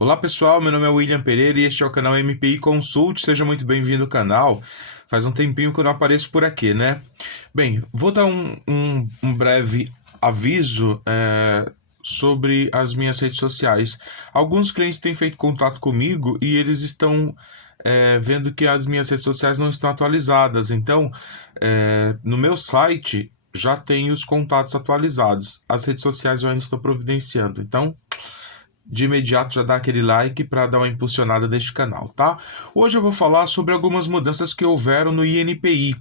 Olá pessoal, meu nome é William Pereira e este é o canal MPI Consult. Seja muito bem-vindo ao canal. Faz um tempinho que eu não apareço por aqui, né? Bem, vou dar um breve aviso sobre as minhas redes sociais. Alguns clientes têm feito contato comigo e eles estão vendo que as minhas redes sociais não estão atualizadas. Então, no meu site já tem os contatos atualizados. As redes sociais eu ainda estou providenciando. Então, de imediato já dá aquele like para dar uma impulsionada neste canal, tá? Hoje eu vou falar sobre algumas mudanças que houveram no INPI,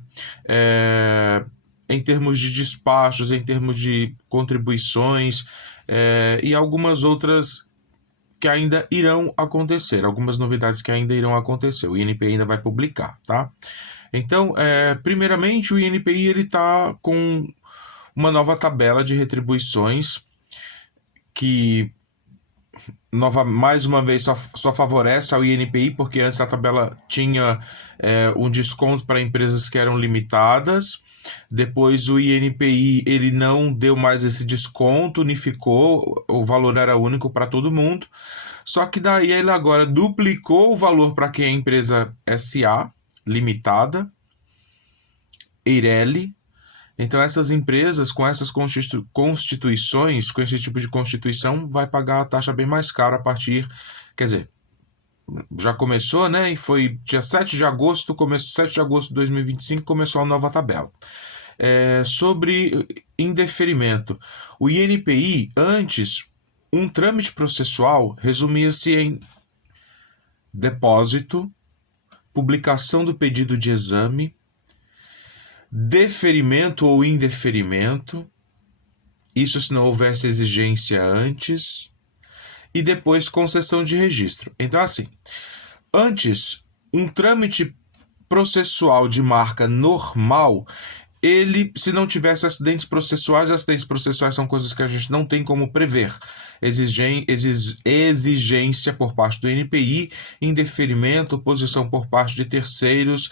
em termos de despachos, em termos de contribuições, e algumas outras que ainda irão acontecer, algumas novidades que ainda irão acontecer. O INPI ainda vai publicar, tá? Então, primeiramente, o INPI ele está com uma nova tabela de retribuições que mais uma vez só favorece ao INPI, porque antes a tabela tinha um desconto para empresas que eram limitadas. Depois o INPI ele não deu mais esse desconto, unificou, o valor era único para todo mundo. Só que daí ele agora duplicou o valor para quem é empresa SA, limitada, Eireli. Então essas empresas com essas constituições, com esse tipo de constituição, vai pagar a taxa bem mais cara a partir, quer dizer, já começou, né? E foi dia 7 de agosto, 7 de agosto de 2025, começou a nova tabela. Sobre indeferimento. O INPI, antes, um trâmite processual resumia-se em depósito, publicação do pedido de exame, deferimento ou indeferimento, isso se não houvesse exigência antes, e depois concessão de registro. Então, assim, antes, um trâmite processual de marca normal, ele, se não tivesse acidentes processuais são coisas que a gente não tem como prever. Exigência por parte do INPI, indeferimento, oposição por parte de terceiros,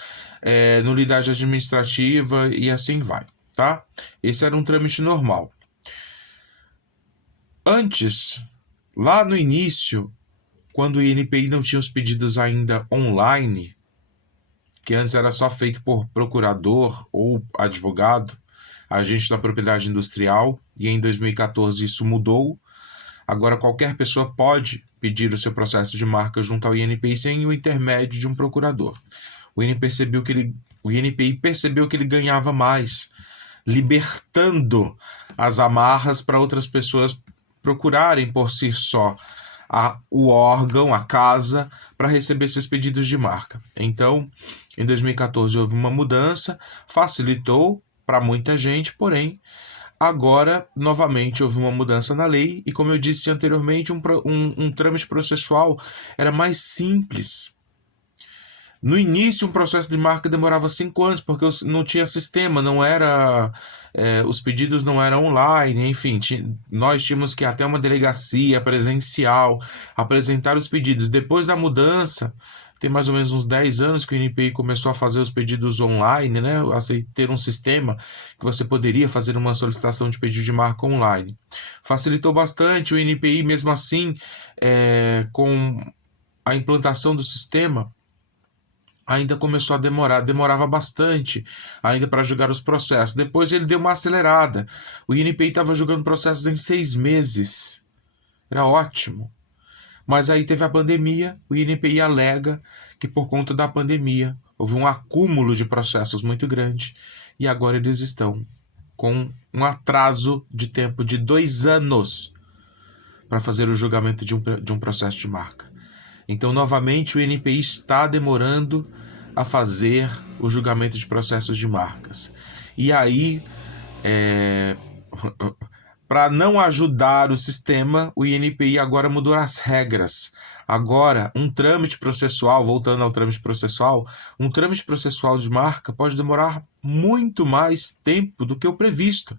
nulidade administrativa e assim vai, tá? Esse era um trâmite normal. Antes, lá no início, quando o INPI não tinha os pedidos ainda online, que antes era só feito por procurador ou advogado, agente da propriedade industrial, e em 2014 isso mudou. Agora qualquer pessoa pode pedir o seu processo de marca junto ao INPI sem o intermédio de um procurador. O INPI percebeu que ele ganhava mais, libertando as amarras para outras pessoas procurarem por si só o órgão, a casa, para receber esses pedidos de marca. Então, em 2014 houve uma mudança, facilitou para muita gente, porém, agora, novamente, houve uma mudança na lei e, como eu disse anteriormente, um trâmite processual era mais simples. No início, um processo de marca demorava 5 anos, porque não tinha sistema, não era, os pedidos não eram online, enfim, nós tínhamos que ir até uma delegacia presencial, apresentar os pedidos. Depois da mudança, tem mais ou menos uns 10 anos que o INPI começou a fazer os pedidos online, né? Ter um sistema que você poderia fazer uma solicitação de pedido de marca online. Facilitou bastante o INPI, mesmo assim, com a implantação do sistema, ainda começou a demorava bastante ainda para julgar os processos. Depois ele deu uma acelerada. O INPI estava julgando processos em 6 meses. Era ótimo. Mas aí teve a pandemia, o INPI alega que por conta da pandemia houve um acúmulo de processos muito grande e agora eles estão com um atraso de tempo de 2 anos para fazer o julgamento de um processo de marca. Então, novamente, o INPI está demorando a fazer o julgamento de processos de marcas. E aí, para não ajudar o sistema, o INPI agora mudou as regras. Agora, um trâmite processual, voltando ao trâmite processual, um trâmite processual de marca pode demorar muito mais tempo do que o previsto,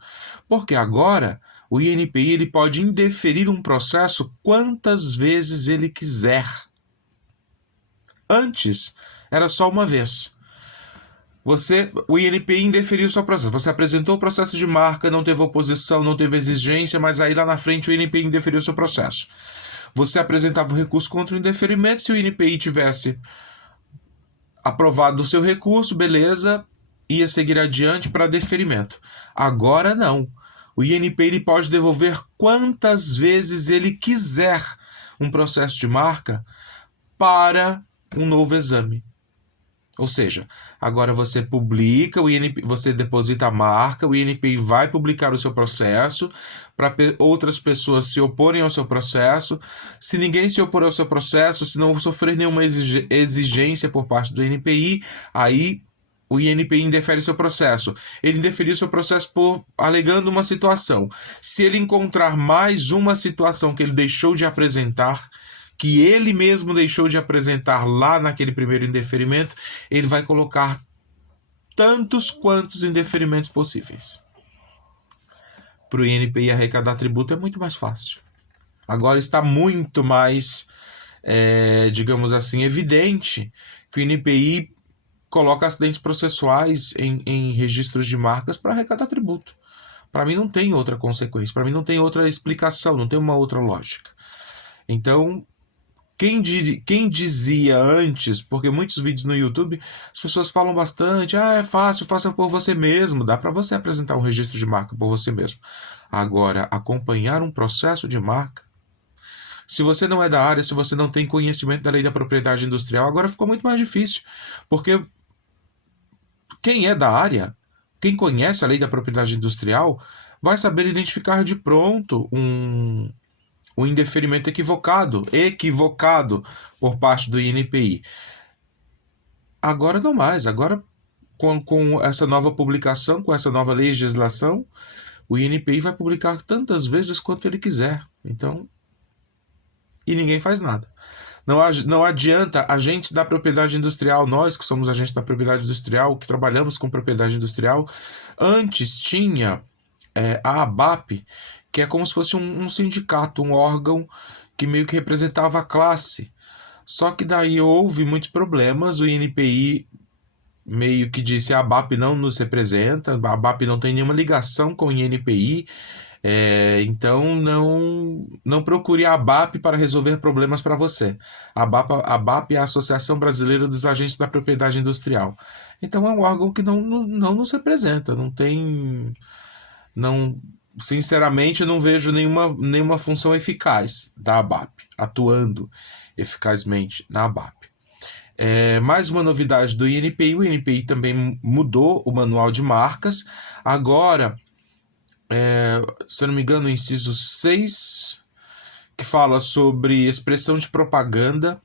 porque agora o INPI ele pode indeferir um processo quantas vezes ele quiser. Antes, era só uma vez. O INPI indeferiu seu processo. Você apresentou o processo de marca, não teve oposição, não teve exigência, mas aí lá na frente o INPI indeferiu seu processo. você apresentava o recurso contra o indeferimento, se o INPI tivesse aprovado o seu recurso, beleza, ia seguir adiante para deferimento. Agora não. O INPI ele pode devolver quantas vezes ele quiser um processo de marca para um novo exame. Ou seja, agora você publica, você deposita a marca, o INPI vai publicar o seu processo para outras pessoas se oporem ao seu processo. Se ninguém se opor ao seu processo, se não sofrer nenhuma exigência por parte do INPI, aí o INPI indefere seu processo. Ele indeferiu seu processo alegando uma situação. Se ele encontrar mais uma situação que ele deixou de apresentar, que ele mesmo deixou de apresentar lá naquele primeiro indeferimento, ele vai colocar tantos quantos indeferimentos possíveis. Para o INPI arrecadar tributo é muito mais fácil. Agora está muito mais, digamos assim, evidente que o INPI coloca acidentes processuais em registros de marcas para arrecadar tributo. Para mim não tem outra consequência, para mim não tem outra explicação, não tem uma outra lógica. Então, quem dizia antes, porque muitos vídeos no YouTube, as pessoas falam bastante, é fácil, faça por você mesmo, dá para você apresentar um registro de marca por você mesmo. Agora, acompanhar um processo de marca, se você não é da área, se você não tem conhecimento da lei da propriedade industrial, agora ficou muito mais difícil, porque quem é da área, quem conhece a lei da propriedade industrial, vai saber identificar de pronto um indeferimento equivocado por parte do INPI. Agora não mais, agora com essa nova publicação, com essa nova legislação, o INPI vai publicar tantas vezes quanto ele quiser. Então, e ninguém faz nada. Não adianta agentes da propriedade industrial, nós que somos agentes da propriedade industrial, que trabalhamos com propriedade industrial, antes tinha a ABAP, que é como se fosse um sindicato, um órgão que meio que representava a classe. Só que daí houve muitos problemas, o INPI meio que disse a ABAP não nos representa, a ABAP não tem nenhuma ligação com o INPI, então não procure a ABAP para resolver problemas para você. A ABAP é a Associação Brasileira dos Agentes da Propriedade Industrial. Então é um órgão que não nos representa, sinceramente, eu não vejo nenhuma função eficaz da ABAP, atuando eficazmente na ABAP. Mais uma novidade do INPI, o INPI também mudou o manual de marcas. Agora, se eu não me engano, o inciso 6, que fala sobre expressão de propaganda,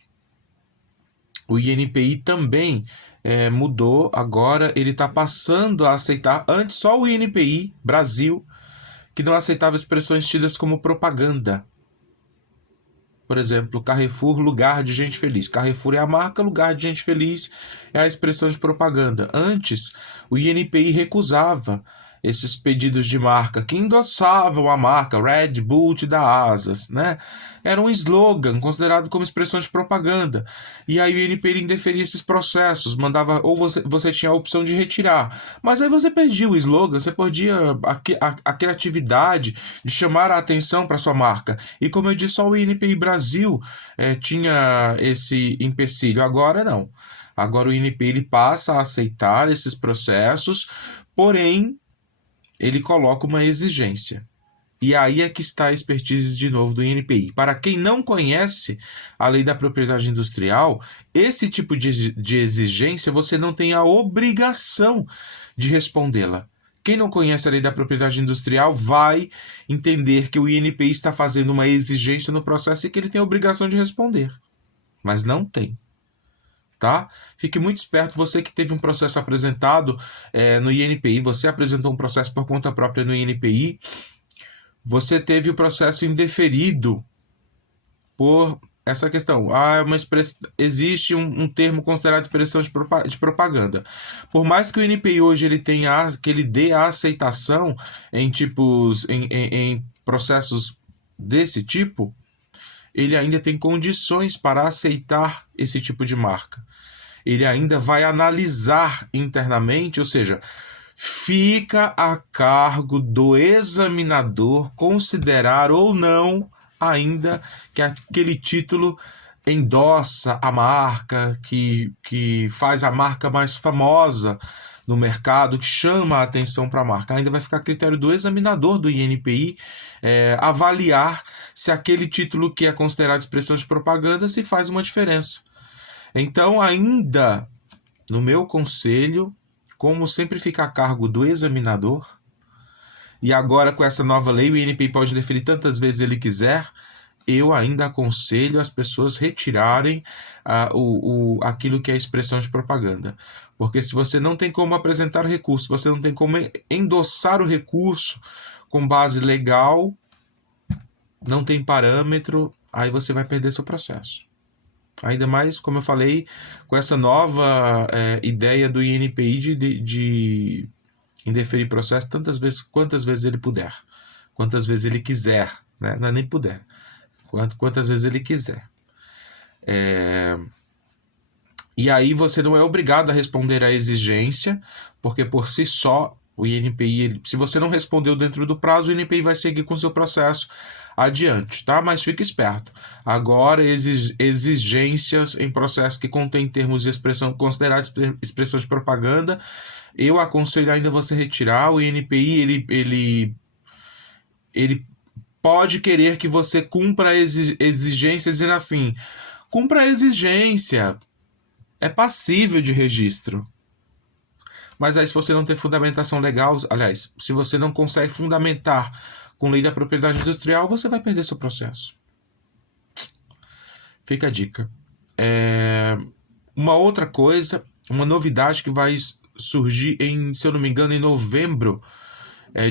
o INPI também mudou. Agora ele está passando a aceitar, antes só o INPI Brasil, que não aceitava expressões tidas como propaganda. Por exemplo, Carrefour, lugar de gente feliz. Carrefour é a marca, lugar de gente feliz é a expressão de propaganda. Antes, o INPI recusava esses pedidos de marca, que endossavam a marca Red Bull te dá asas, né? Era um slogan considerado como expressão de propaganda. E aí o INPI indeferia esses processos, mandava, ou você tinha a opção de retirar. Mas aí você perdia o slogan, você perdia a criatividade de chamar a atenção para sua marca. E como eu disse, só o INPI Brasil tinha esse empecilho. Agora não. Agora o INPI ele passa a aceitar esses processos, porém ele coloca uma exigência. E aí é que está a expertise de novo do INPI. Para quem não conhece a lei da propriedade industrial, esse tipo de exigência você não tem a obrigação de respondê-la. Quem não conhece a lei da propriedade industrial vai entender que o INPI está fazendo uma exigência no processo e que ele tem a obrigação de responder. Mas não tem. Tá? Fique muito esperto, você que teve um processo apresentado no INPI, você apresentou um processo por conta própria no INPI, você teve o processo indeferido por essa questão. Existe um termo considerado expressão de propaganda. Por mais que o INPI hoje que ele dê a aceitação em processos desse tipo, ele ainda tem condições para aceitar esse tipo de marca. Ele ainda vai analisar internamente, ou seja, fica a cargo do examinador considerar ou não ainda que aquele título endossa a marca, que faz a marca mais famosa no mercado, que chama a atenção para a marca. Ainda vai ficar a critério do examinador do INPI avaliar se aquele título que é considerado expressão de propaganda se faz uma diferença. Então, ainda no meu conselho, como sempre fica a cargo do examinador, e agora com essa nova lei o INPI pode deferir tantas vezes ele quiser, eu ainda aconselho as pessoas retirarem aquilo que é expressão de propaganda. Porque se você não tem como apresentar o recurso, você não tem como endossar o recurso com base legal, não tem parâmetro, aí você vai perder seu processo. Ainda mais, como eu falei, com essa nova ideia do INPI de indeferir processo quantas vezes ele puder, quantas vezes ele quiser, né? Não é nem puder, quantas vezes ele quiser. E aí você não é obrigado a responder à exigência, porque por si só o INPI, se você não respondeu dentro do prazo, o INPI vai seguir com o seu processo adiante, tá? Mas fique esperto. Agora, exigências em processo que contém termos de expressão considerados expressão de propaganda, eu aconselho ainda você retirar. O INPI, ele pode querer que você cumpra a exigência, dizendo assim, cumpra a exigência, é passível de registro. Mas aí se você não tem fundamentação legal, aliás, se você não consegue fundamentar com lei da propriedade industrial, você vai perder seu processo. Fica a dica. Uma outra coisa, uma novidade que vai surgir se eu não me engano, em novembro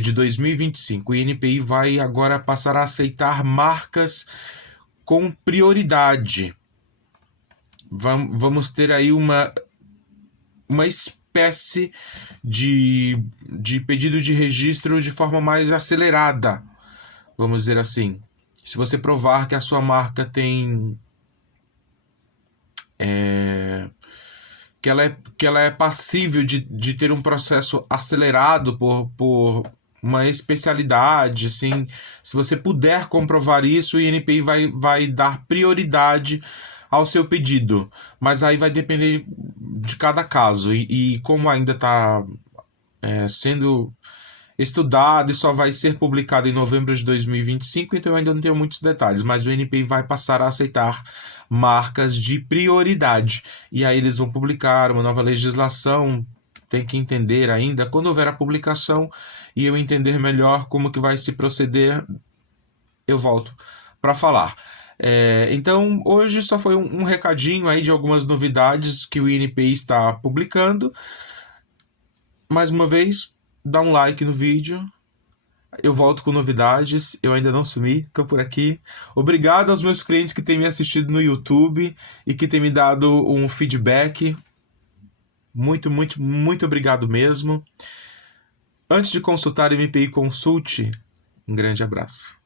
de 2025. O INPI vai agora passar a aceitar marcas com prioridade. Vamos ter aí uma espécie de pedido de registro de forma mais acelerada, vamos dizer assim. Se você provar que a sua marca tem que ela é passível de ter um processo acelerado por uma especialidade, assim, se você puder comprovar isso, o INPI vai dar prioridade ao seu pedido, mas aí vai depender de cada caso, e como ainda está sendo estudado e só vai ser publicado em novembro de 2025, então eu ainda não tenho muitos detalhes, mas o INPI vai passar a aceitar marcas de prioridade, e aí eles vão publicar uma nova legislação. Tem que entender ainda, quando houver a publicação e eu entender melhor como que vai se proceder, eu volto para falar. Então, hoje só foi um recadinho aí de algumas novidades que o INPI está publicando. Mais uma vez, dá um like no vídeo. Eu volto com novidades. Eu ainda não sumi, estou por aqui. Obrigado aos meus clientes que têm me assistido no YouTube e que têm me dado um feedback. Muito, muito, muito obrigado mesmo. Antes de consultar, MPI Consulte. Um grande abraço.